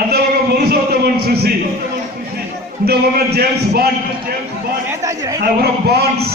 அந்த பக்கம் புருஷோத்தமன் சுசி, இந்த பக்கம் ஜேம்ஸ் பாண்ட், அப்புறம் பாண்ட்ஸ்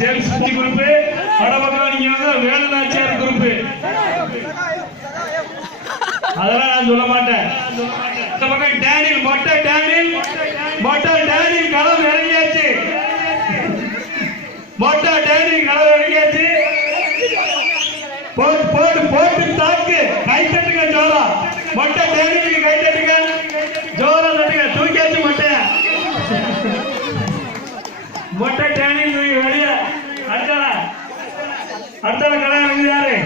ஜேம்ஸ் குரூப். வடபக்கம் நீங்க வேலுநாச்சியார் குரூப். அதெல்லாம் நான் சொல்ல மாட்டேன். இந்த பக்கம் டேனியல் டேனியல் களம் இறங்கியாச்சு. டேனியல் களம் இறங்கியாச்சு. போட்டு தாக்கு. கை தட்டுங்க ஜோரா. டேனியலுக்கு கை தட்டுங்க. ஜோரா தட்டுங்க. தூக்கியாச்சு மொட்டை டேனியல் தூக்கி வெளிய. அடுத்த களம் இறங்கியாரு.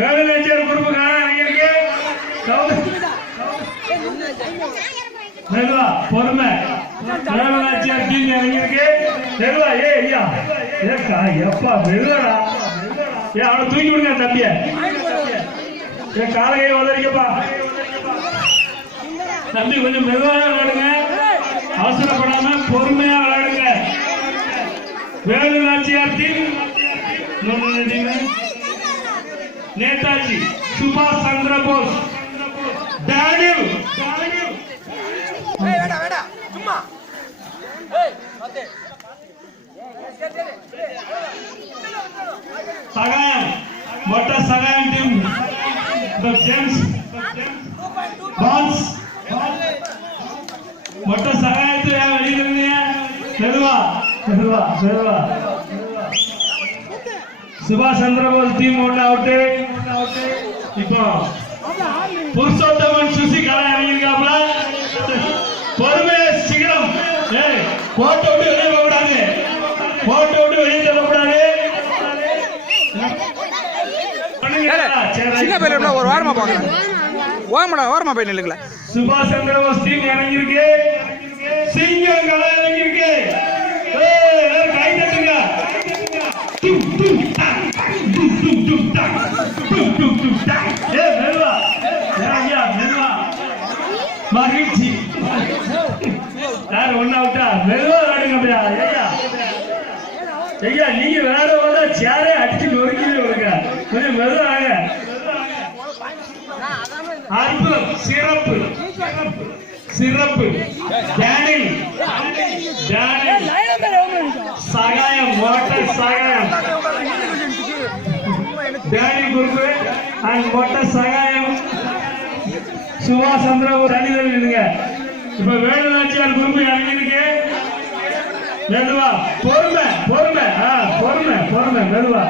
வேலுநாச்சியார் குரூப் களம் இறங்கியிருக்கு. பொறுமை. வேலுநாச்சியார் டீம் இறங்கியிருக்கு. ஐயா எப்பா மெதுவாடா. அவனை தூக்கி விடுங்க தம்பிய. காலையை உதறிக்கப்பா தம்பி. கொஞ்சம் மெதுவாக விளையாடுங்க, அவசரப்படாம பொறுமையா விளையாடுங்க. வேலுநாச்சியார் டீம் நேதாஜி சுபாஷ் சந்திர போஸ் டேனியல். சகாயம் சகாயம் டீம் ஜேம்ஸ் பான்ஸ். சகாயத்துல வெளியிருந்தீங்க. சுபாஷ் சந்திர போஸ் டீம் ஒன்று அவுட்டு. இப்போ புருஷோத்தமன் சுசி களம் இறங்கியிருக்காப்ல. பொறுமை சீக்கிரம். கோட்டை விட்டு வெளியே போகக்கூடாது. வெளியே தள்ளக்கூடாது. சின்ன பையன் ஒரு வாரமா போங்க. ஓரமா போய் நில்லுங்களா. சுபாஷ் சந்திர போஸ் டீம் இறங்கியிருக்கு. சிங்கம் களம் இறங்கியிருக்கு. கை தட்டுங்க. மகிழ்ச்சி. யார் ஒண்ணு அவுட்டா? மெதுவா விளையாடுங்க. ஐயா நீங்க வேற வந்தா சேரே அடிச்சு நொறுக்கிட்டு விடுங்க. கொஞ்சம் மெதுவாக. அற்புதம். சிறப்பு. Daniel Sahayam. Sahayam Daniel group and Sahayam Subash Chandra அணிதல் இருங்க. இப்ப வேலுநாச்சியார் குரூப் இறங்கிருக்கு. மெதுவா. பொறுமை மெதுவா.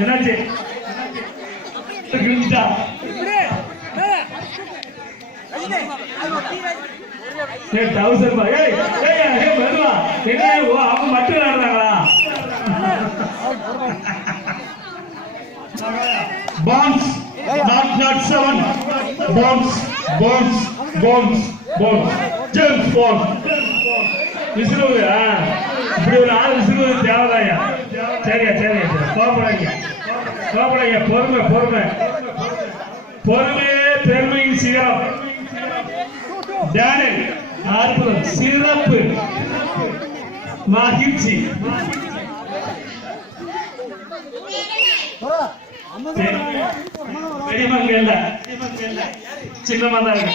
என்னாச்சு? மெதுவா. அவங்க மட்டும் விளையாடுறாங்களா? பான்ஸ் not 7 bombs James Bond விசிறு. இப்படி ஒரு ஆள் விசிறு தேவைதாயா? சரியா கோபடாங்க. பொறுமையே பெருமையின் சிகரம். டேனியல் அற்புதம். சிறப்பு. மகிழ்ச்சி. பெரியவங்க இல்ல, சின்னமா தான் இருக்கு.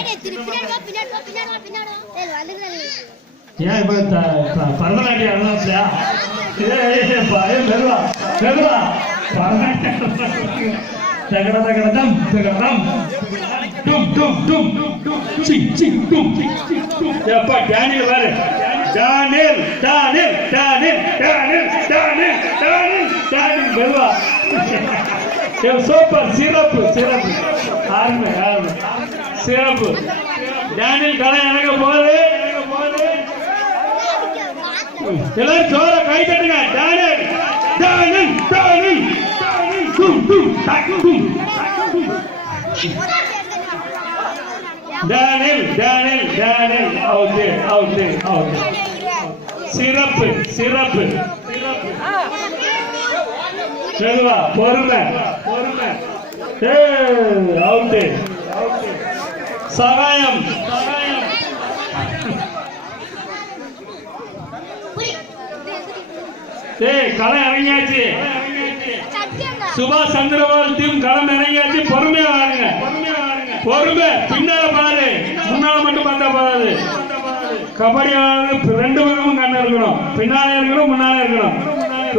ஏன் இப்ப பரதநாட்டியம் அனுபவிச்சியா? மெதுவா தகடம் எப்பா டேனியல் பாரு. டேனியல் மெதுவா. சூப்பர். சிறப்பு. டேனியல் களம் இறங்க போகுது. எல்லாரும் ஜோர கை தட்டுங்க. Daniel out. சிறப்பு. மெதுவா. பொறுமை. அவுட். சகாயம். களம் இறங்கியாச்சு. சுபாஷ் சந்திரபோஸ் டீம் களம் இறங்கியாச்சு. பொறுமையா வாருங்க, பொறுமை. பின்னால பாரு, முன்னால மட்டும் பார்த்தா பாரு. கபடி ரெண்டு பக்கமும் கண்ணு இருக்கணும், பின்னாலே இருக்கணும், முன்னாலே இருக்கணும்.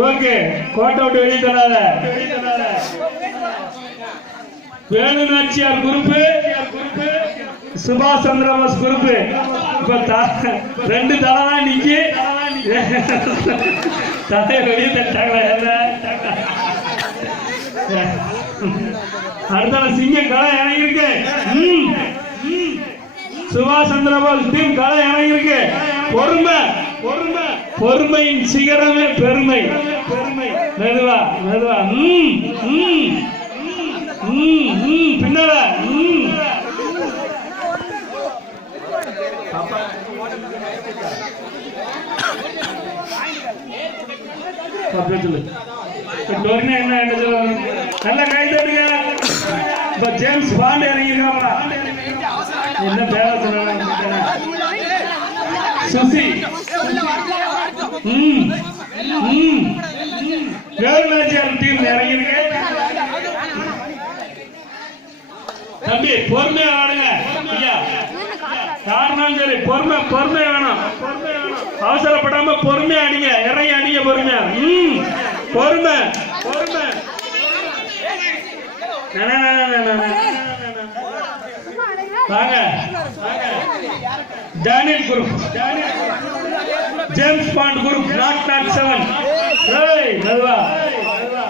ஓகே, கோட்டை விட்டு வெளியே தராத. வேலு நாச்சியார் குரூப், சுபாஷ் சந்திரபோஸ் குரூப். இப்ப ரெண்டு தலைதான் நிக்கி தலையை வெளியே தட்டாங்களா? அடுத்த சிங்கம் களை இறங்கியிருக்கு. சுபாஷ் சந்திரபோஸ் டீம் களை இறங்கியிருக்கு. பொறுமை, பொறுமையின் சிகரமே பெருமை. மெதுவா மெதுவா. பின்னால நல்ல கை தட்டுங்க. இப்ப ஜேம்ஸ் பாண்ட் இறங்கிருக்காங்களா? என்ன பேர சொன்ன சுசி. வேலுநாச்சியார் டீம் இறங்கிருக்கு. தம்பி பொறுமையா ஆடுங்க ஐயா. யாருனாலும் சரி பொறுமை வேணும். அவசரப்படாம பொறுமையா அடிங்க, இறங்கி அடிங்க பொறுமையா. பொறுமை. வாங்க. Daniel group, James bond group, not 7. மெதுவா. மெதுவா.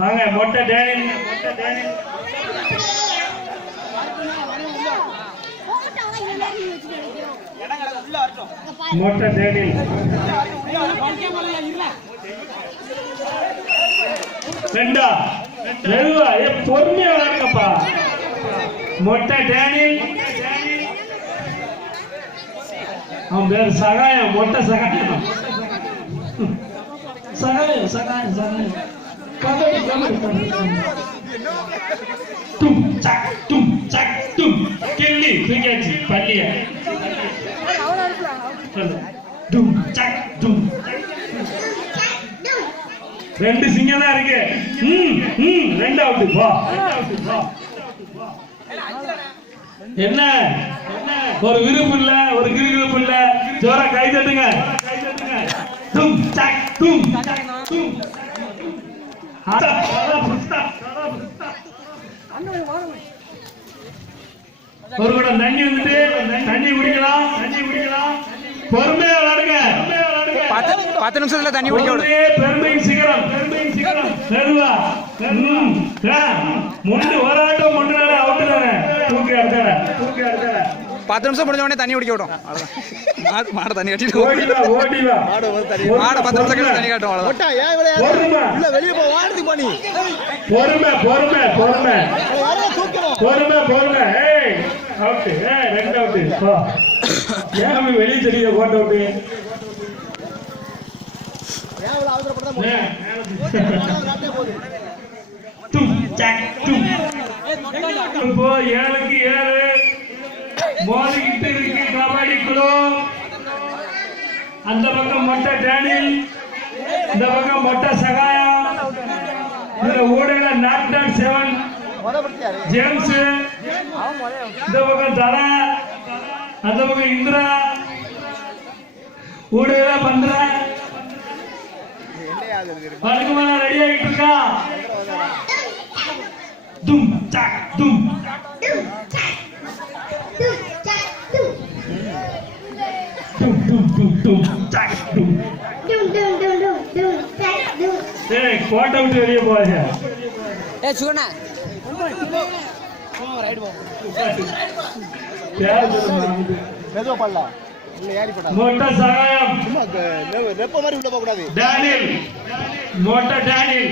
வாங்க. மொட்டை டேனியல், மொட்டை டேனியல். ரெண்டா மெதுவா. பொறுமையா விளையாடுங்கப்பா. மொட்டை டேனியல், அவன் பேர் சகாயம். மொட்டை சகாயம். தும் சக் தும் கெல்லி தூக்கியாச்சு பள்ளிய. தும் சக் தும். ரெண்டு சிங்கம் தான் இருக்கு. ரெண்டு அவுட்டு. போ. என்ன ஒரு விருப்பு இல்ல, ஒரு கிருகிருப்பு இல்ல. ஜோரா கை தட்டுங்க. தும் சக் தும். ஒரு குடம் தண்ணி வந்துட்டு தண்ணி குடிக்கலாம். பொறுமையா விளையாடுங்க. 10 நிமிஷத்துல தண்ணி குடிக்க. பெருமையின் சிகரம். மெதுவா. முண்டு ஒரு ஆட்டம் முண்டு அவுட்டு தானே. தூக்கி அடிச்சார 10 நிமிஷம் முடிஞ்ச உடனே தண்ணி குடிக்க விடும். மாட தண்ணி கட்டிட்டு ஓடிவா. மாட 10 நிமிஷம் கழிச்சு தண்ணி காட்டும். அவ்வளவுதான். வெளியே போ. வாடுது பண்ணி. பொறுமை. அவுட்டு. ரெண்டு அவுட்டு. ஏன் வெளியே தெரியல கோட்டை அவுட்டு. இப்போ 7க்கு 7 மோதிக்கிட்டு இருக்கு கபடி குழு. அந்த பக்கம் மொட்டை டேனியல், இந்த பக்கம் மொட்டை சகாயம். இதுல ஊடக நாட் 7 ஜேம்ஸ். இந்த பக்கம் தலை, அந்த பக்கம் இந்திரா. ஊடக பந்திரா. வழக்கமான ரெடி ஆகிட்டு இருக்கா. தும் சக் தும். கோட்டை விட்டு வெளியே போவாங்க. மொட்டை சகாயம், டேனியல், மொட்டை டேனியல்.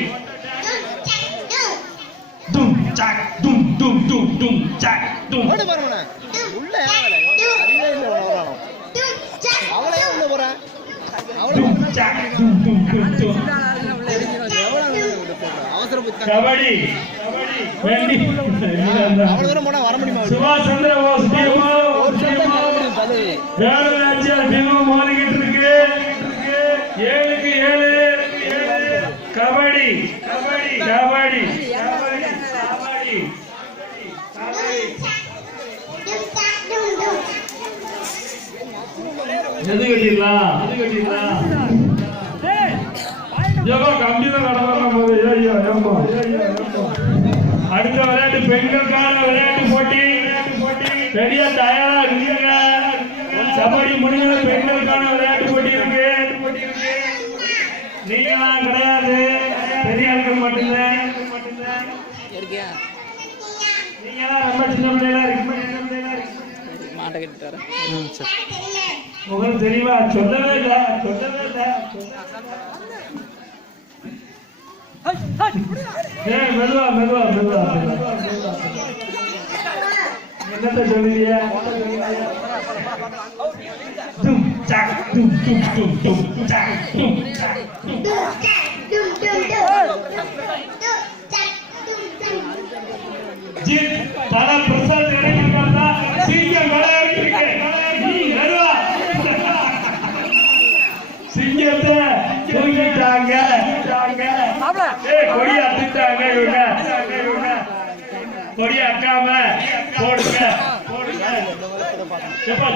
தும் சக் தும். டும் டும் டும் சாக் டும் ஓடு பாருங்க உள்ள அறிவே இல்ல வரானோ அவளே உள்ள போறா டும் சாக் டும் டும் டும் டும் அவசர புத்தி கபடி வேண்டி அவ்வளவு தூரம் போனா வர முடியுமா சுபாஷ் சந்திர போஸ் டீமோ வேலுநாச்சியா டீமோ மோதிக்கிட்டு இருக்கு 7க்கு 7 கபடி கபடி கபடி கபடி எது கட்டிடலாம் கம்ப்யூட்டர் நடவடிக்கை போது அடுத்த விளையாட்டு பெண்களுக்கான விளையாட்டு போட்டி ரெடியா தயாரா இருக்கீங்க கபடி முடிஞ்ச பெண்களுக்கான விளையாட்டு போட்டி இருக்கு நீங்களாம் கிடையாது பெரிய ஆட்கள் மட்டும்தான் நீங்களாம் ரொம்ப சின்ன பிள்ளைகளா இருக்கு மாட்டை கட்டிட்டாரு உங்களுக்கு தெரியுமா சொல்லவே இல்லை மெதுவா என்னத்த சொல்லுவீங்க பல பிரசாத் சீக்கிரம் விளையாடிட்டு நீ வருவா சிங்கத்தை தூக்கிட்டாங்க கொடியா திட்டாங்க இவங்க கொடியா அக்காம போடுங்க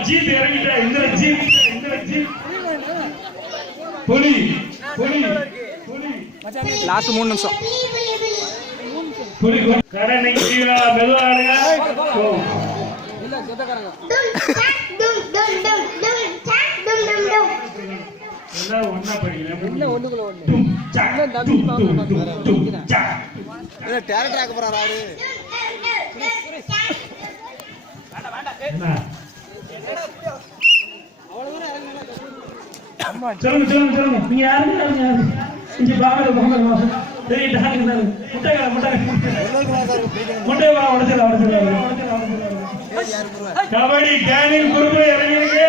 ஜீப் இறங்கிட்ட இந்த ஜீப் புலி லாஸ்ட் 3 நிமிஷம் புலி கடை நீங்க மெதுவாடுங்க ஒன்னா படிக்கல டேரக்டர் ஆக்க போறாரு ஆடு சொல்லுங்க நீங்க யாருங்க இங்க பாருங்க கபடி டேனில் குறும்பு இறங்கிருக்கு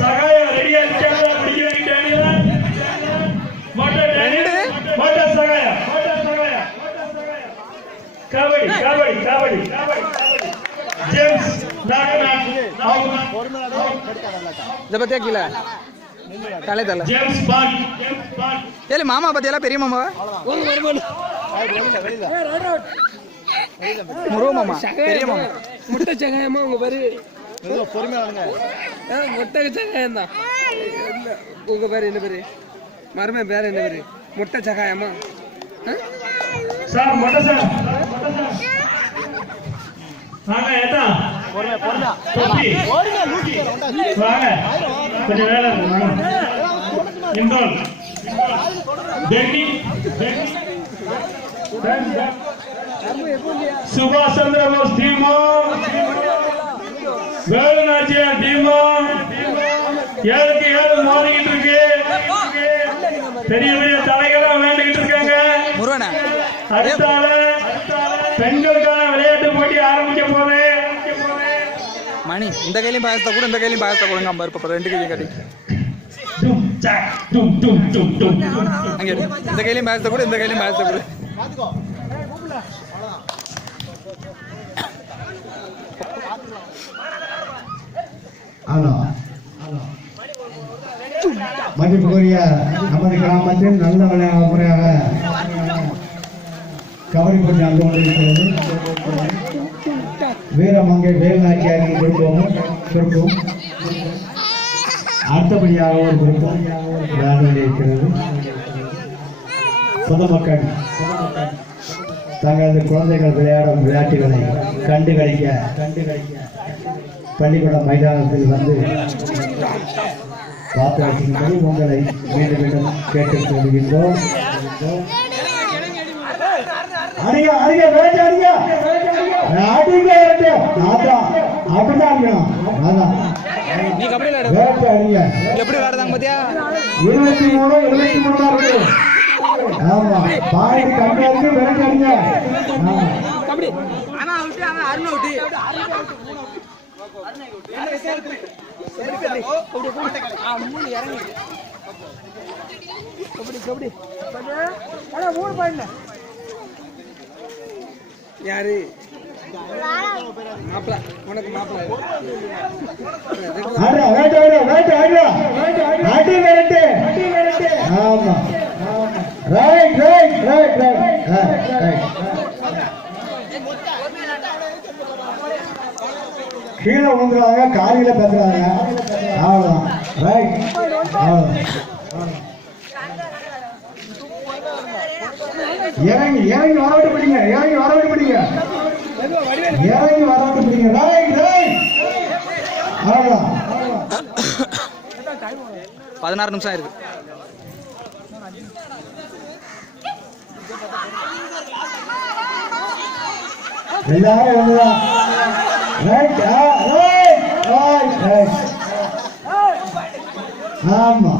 சகாயம் ரெடியா இருக்காங்க கபடி ஜேம்ஸ் இதை பத்தியா கீழே தலை ஜேம்ஸ் பாண்ட் ஏழு மாமா பத்தியெல்லாம் பெரிய மாமாவா முருக மாமா பெரிய மாமா முட்டை சகாயமா உங்க பேரு பொறுமையா வாங்க முட்டை சகாயம் தான் உங்க பேரு என்ன பேரு மருமன் பேரு என்ன பேரு முட்டை சகாயமா சார் மொட்டை சார் வாங்க ஏதா பொறுமையா வாங்க கொஞ்சம் வேலை இருக்கு வாங்க இந்தோல் டென்னி சுபாஷ் சந்திர போஸ் டீமோ வேலுநாச்சியா டீமோ 7க்கு 7 மோதிக்கிட்டு இருக்கு பெரிய தலைகளா விளையாண்டுகிட்டு இருக்காங்க முருகனா அடுத்தால பெண்களுக்கான விளையாட்டு போட்டி ஆரம்பிக்க போது மணி இந்த கையிலையும் பாயசத்தை கூட இந்த கையிலையும் பாயசத்தை கொடுங்க அம்மா இருப்ப 2 கையும் கட்டி அங்கே இந்த கையிலையும் பாயசத்தை கூட இந்த கையிலையும் பாயசத்தை கூட மதிப்புக்குரிய நமது கிராமத்தில் நல்ல முறையாக கபடி போட்டி நடந்து கொண்டிருக்கிறது. வீரமங்கை வேலுநாச்சியாரின் குடும்பமும் அடுத்தபடியாக ஒரு குடும்பம் விளையாண்டு கொண்டிருக்கிறது. பொதுமக்கள் தங்களது குழந்தைகள் விளையாடும் விளையாட்டுகளை கண்டு களிக்க பள்ளிக்கூட மைதானத்தில் வந்து பார்த்து வைக்கும்போது உங்களை மீண்டும் மீண்டும் கேட்டுக் கொள்கின்றோம். நீ கபடி எப்படி விளையாடுறாங்க பாத்தியா 23 23 ஆமா பாய் கம்மியா இருக்கு விளையாடுங்க. கபடி ஆனா அவுட் ஆனா அருண் அவுட் மூணு இறங்கி கபடி ஆனா 3 பாயிண்ட் யாரு மாப்ள உனக்கு மாப்ள ஆடா வெயிட் ஆமா ரைட் கீழே விழுந்துறாங்க காலையில பேசுறாங்க அவ்வளவுதான் ரைட் அவ்வளவுதான் இறங்கி வரவிட்டு பிடிங்க ரைட் 16 நிமிஷம் இருக்கு. எல்லாரும் ரைட் ஆமா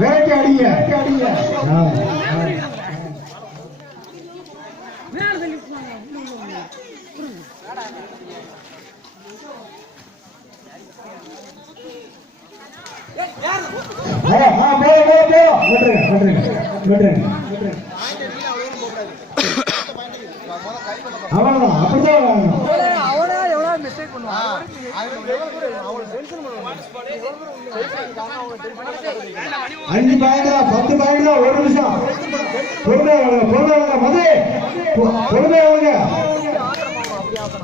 வேட்டை அடிங்க அவ்வளவுதான் அப்படிதான் அவனா எவ்வளவு மிஸ்டேக் பண்ணுவான் 5 பாயிண்ட் 10 பாயிண்ட் ஒரு நிமிஷம்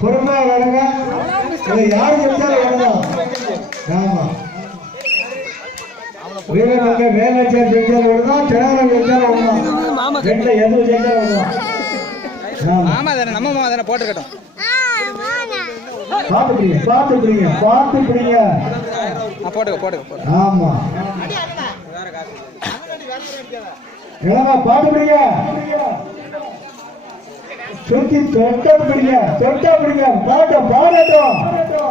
பொறுமையா விளையாடுங்க யாரு ஜெயிச்சாலும் வரலாம் ஆமா வீரர்களுக்கு வேலைச்சேர் ஜெயிச்சாலும் வரலாம் திறவரம் ஜெயிச்சாலும் வரலாம் ரெண்டுல எதுவும் ஜெயிச்சாலும் வரலாம் மாமா தானே நம்ம மாமா தானே போட்டுக்கட்டும். பார்த்து பிடிங்க போட்டுக்க ஆமா இளமா பாட்டு பிடிங்க சுத்தி தொட்டா பிடிங்க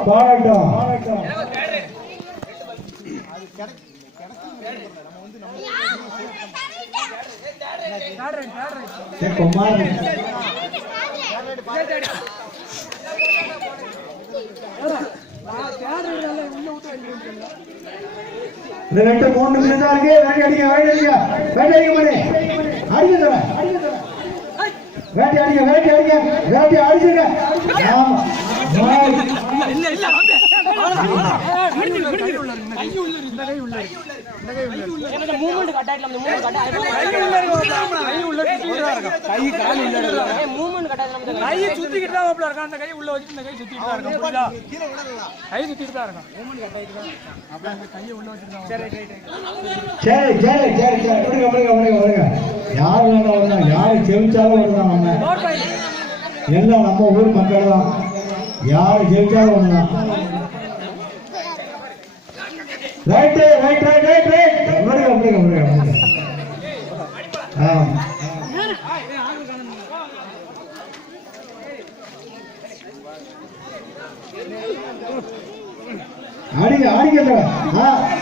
பாடட்டும் இந்த 2-3 நிமிஷம் தான் இருக்கு. வேட்டை அடிங்க அடிச்சுங்க. ஆமா சரி யாரு வேண்டாம் யாரு ஜெயிச்சாலும் வருதான் நம்ம எல்லாம் நம்ம ஊர் மக்கள் தான் யாரு ஜெயிச்சாலும் ஒண்ணுதான் ரைட் அடிங்க